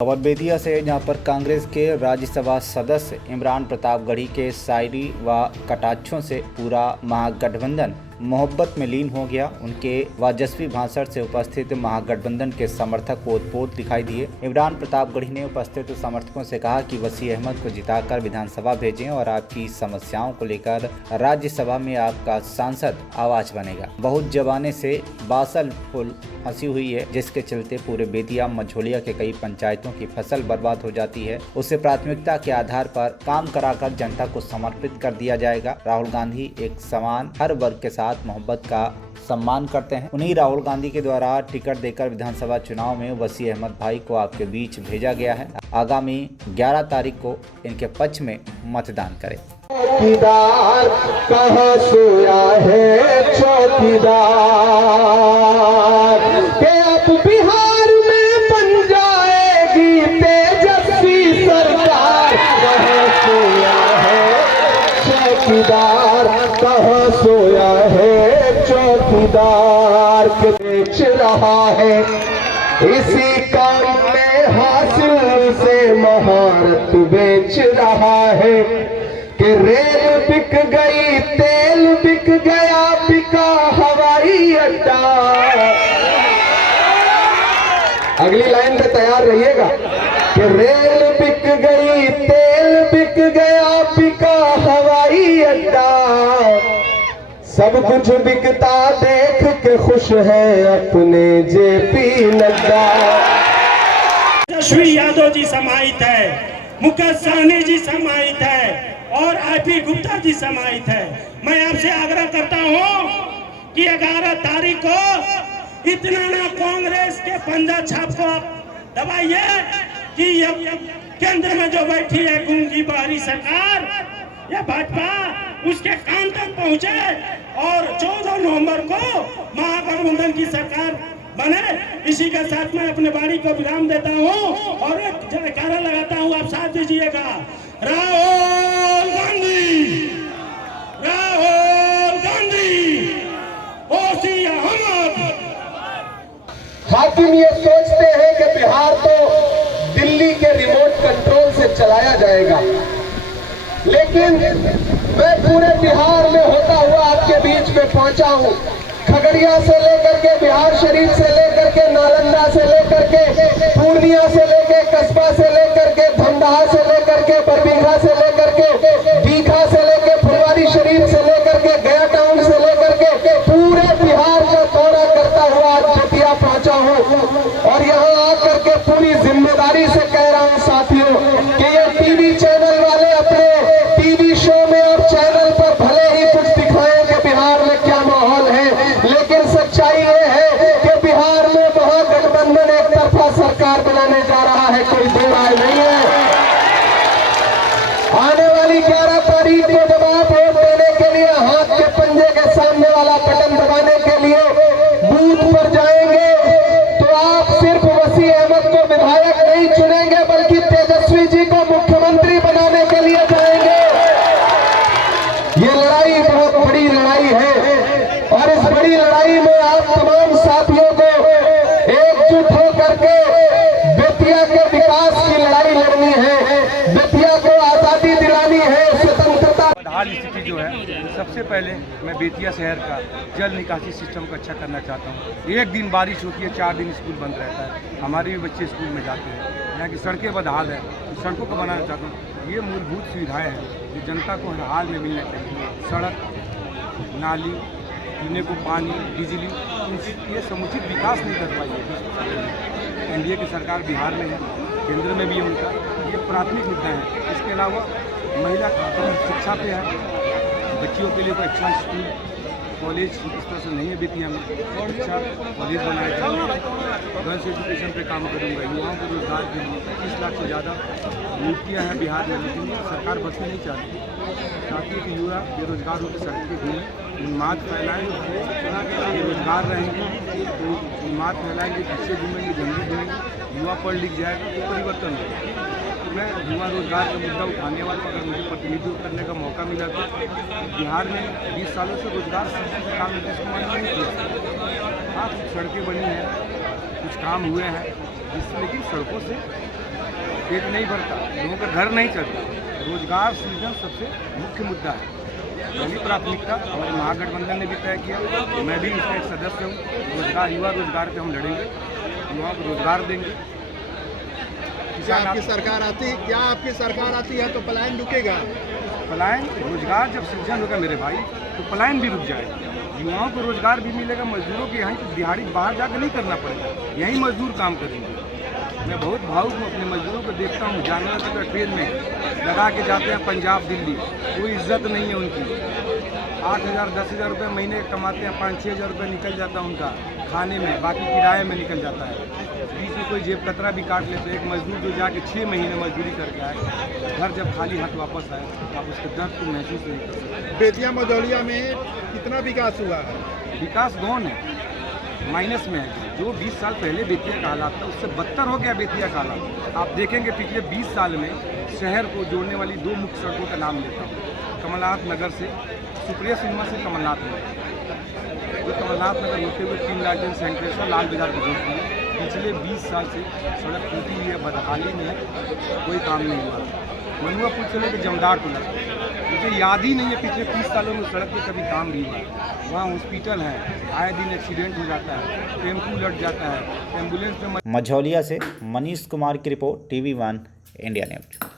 खबर बेतिया से, जहां पर कांग्रेस के राज्यसभा सदस्य इमरान प्रतापगढ़ी के शायरी व कटाक्षों से पूरा महागठबंधन मोहब्बत में लीन हो गया। उनके वाजस्वी भाषण से उपस्थित महागठबंधन के समर्थक ओतप्रोत दिखाई दिए। इमरान प्रतापगढ़ी ने उपस्थित समर्थकों से कहा कि वसीम अहमद को जिताकर विधानसभा भेजें और आपकी समस्याओं को लेकर राज्यसभा में आपका सांसद आवाज बनेगा। बहुत जमाने से बासल फुल फंसी हुई है, जिसके चलते पूरे बेतिया मझोलिया के कई पंचायतों की फसल बर्बाद हो जाती है। उसे प्राथमिकता के आधार पर काम कराकर जनता को समर्पित कर दिया जाएगा। राहुल गांधी एक समान हर वर्ग के साथ मोहब्बत का सम्मान करते हैं। उन्हीं राहुल गांधी के द्वारा टिकट देकर विधानसभा चुनाव में वसीम अहमद भाई को आपके बीच भेजा गया है। आगामी 11 तारीख को इनके पक्ष में मतदान करें। चौकीदार कहाँ सोया है चौकीदार के अब बिहार में बन जाएगी तेजस्वी सरकार। कहाँ सोया है चौकीदार, कहाँ सोया है चौकीदार के बेच रहा है इसी काम में हासिल से महारत बेच रहा है कि रेल बिक गई, तेल बिक गया, बिका हवाई अड्डा। अगली लाइन पे तैयार रहिएगा कि रेल बिक गई, तेल बिक गया, बिका हवाई अड्डा। सब कुछ बिकता देख के खुश है अपने जेपी नड्डा। तेजस्वी यादव जी समाहित है, मुकेश सहनी जी समाहित है और आईपी गुप्ता जी समाहित है। मैं आपसे आग्रह करता हूं कि 11 तारीख को इतना ना कांग्रेस के पंजा छाप को दबाइए कि केंद्र में जो बैठी है गूंगी बाहरी सरकार या भाजपा, उसके कान तक पहुंचे और 14 नवंबर को महागठबंधन की सरकार बने। इसी के साथ मैं अपने बाड़ी को विराम देता हूं और एक जयकारा लगाता हूं, आप साथ दीजिएगा। राहुल गांधी, राहुल गांधी, वसीम अहमद। हाकिम ये सोचते हैं कि बिहार तो दिल्ली के रिमोट कंट्रोल से चलाया जाएगा, लेकिन मैं पूरे बिहार में होता हुआ आपके बीच में पहुंचा हूं। खगड़िया से लेकर के, बिहार शरीफ से लेकर के, नालंदा से लेकर के, पूर्णिया से लेकर, कस्बा से लेकर के, धमदाहा से लेकर के, बरबीघा से लेकर के, दीघा से लेकर, फुलवारी शरीफ से लेकर के, गया टाउन से लेकर के, पूरे बिहार का दौरा करता हुआ आज बेतिया पहुंचा हूं। और यहाँ आकर के पूरी जिम्मेदारी से कह रहा हूं साथियों कि ये टीवी चैनल वाले अपने टीवी शो में और चैनल पर भले ही कुछ दिखाएं कि बिहार में क्या माहौल है, लेकिन सच्चाई ये है कि बिहार में महागठबंधन एक तरफा सरकार बनाने जा रहा है, कोई दो राय नहीं है। आने वाली 11 तारीख को जब आप वोट देने के लिए हाथ के पंजे के सामने वाला बटन दबाने के लिए बूथ पर जाएंगे तो आप सिर्फ वसीम अहमद को विधायक नहीं चुनेंगे, बल्कि तेजस्वी जी को मुख्यमंत्री बनाने के लिए जाएंगे। ये लड़ाई बहुत बड़ी लड़ाई है और इस बड़ी लड़ाई में आप तमाम साथियों को एकजुट होकर के बेतिया के विकास की लड़ाई लड़नी है, बेतिया को आजादी दिलानी है, स्वतंत्रता। हाल स्थिति जो है, सबसे पहले मैं बेतिया शहर का जल निकासी सिस्टम को अच्छा करना चाहता हूँ। एक दिन बारिश होती है, 4 दिन स्कूल बंद रहता है, हमारे भी बच्चे स्कूल में जाते हैं। यहाँ की सड़कें बदहाल है, सड़कों को बनाना चाहता हूँ। ये मूलभूत सुविधाएं हैं जो जनता को हर हाल में मिलना चाहिए। सड़क, नाली, पीने को पानी, बिजली, ये समुचित विकास नहीं कर पाई है। एनडीए की सरकार बिहार में है, केंद्र में भी है उनका, ये प्राथमिक मुद्दा है। इसके अलावा महिला शिक्षा पे है, बच्चियों के लिए कोई अच्छा स्कूल कॉलेज इस तरह से नहीं है बेतिया में, अच्छा कॉलेज बनाया जाए। गर्ल्स एजुकेशन पे काम करूँगा, युवाओं को रोजगार के लिए 25 लाख से ज़्यादा नियुक्तियाँ हैं बिहार में, लेकिन सरकार बस नहीं चाहती ताकि कि युवा बेरोजगार होकर सड़क पर घूमें, उन्माद फैलाएंगे, बेरोजगार रहेंगे तो उन्माद फैलाएंगे, बच्चे घूमेंगे, जंगली घूमेंगे, युवा पढ़ लिख जाएगा तो परिवर्तन होगा। तो मैं युवा रोजगार का मुद्दा उठाने वाला हूँ। अगर मुझे प्रतिनिधित्व करने का मौका मिला तो बिहार में 20 सालों से रोजगार सृजन का काम नीतीश कुमार ने नहीं किया। हाँ, सड़कें बनी हैं, कुछ काम हुए हैं, लेकिन सड़कों से पेट नहीं भरता, लोगों का घर नहीं चलता। रोजगार सृजन सबसे मुख्य मुद्दा है, पहली प्राथमिकता हमारे महागठबंधन ने भी तय किया। मैं भी इसका एक सदस्य हूँ। रोजगार, युवा रोजगार पे हम लड़ेंगे, युवाओं को रोजगार देंगे। क्या आपकी सरकार आती है तो पलायन रुकेगा? पलायन, रोजगार जब सृजन होगा मेरे भाई तो पलायन भी रुक जाएगा, युवाओं को रोजगार भी मिलेगा, मजदूरों के यहाँ दिहाड़ी बाहर जाकर नहीं करना पड़ेगा, यहीं मजदूर काम करेंगे। मैं बहुत भावुक हूँ, अपने मजदूरों को देखता हूँ, जानवर तो ट्रेन में लगा के जाते हैं पंजाब दिल्ली, कोई इज्जत नहीं है उनकी। 8,000 10,000 रुपये महीने कमाते हैं, 5-6 हज़ार रुपये निकल जाता है उनका खाने में, बाकी किराए में निकल जाता है। बीच में कोई जेब कतरा भी काट लेते। एक मजदूर जो जाके 6 महीने मजदूरी करके आए, घर जब खाली हाथ वापस आए, आप उसके दर्द को महसूस नहीं कर सकते। बेतिया मझौलिया में कितना विकास हुआ है? विकास गौन है, माइनस में है। जो 20 साल पहले बेतिया का हालात था उससे बदतर हो गया बेतिया का हालात। आप देखेंगे पिछले 20 साल में शहर को जोड़ने वाली 2 मुख्य सड़कों का नाम लेता हूँ। कमलनाथ नगर से सुप्रिया सिनेमा से कमलनाथ नगर, जो कमलनाथ नगर होते हुए 3 लालटेन सेंट्रेशन लाल बाजार को जोड़ती है। पिछले 20 साल से सड़क टूटी हुई है, बदहाली में है, कोई काम नहीं हुआ। मनुआ पुल से लेकर जमदार पुल, मुझे याद ही नहीं है पिछले 30 सालों में सड़क पे कभी काम भी हुआ। वहाँ हॉस्पिटल है, आए दिन एक्सीडेंट हो जाता है, टेम्पू लट जाता है, एम्बुलेंस में। मझौलिया से मनीष कुमार की रिपोर्ट, TV1 इंडिया न्यूज।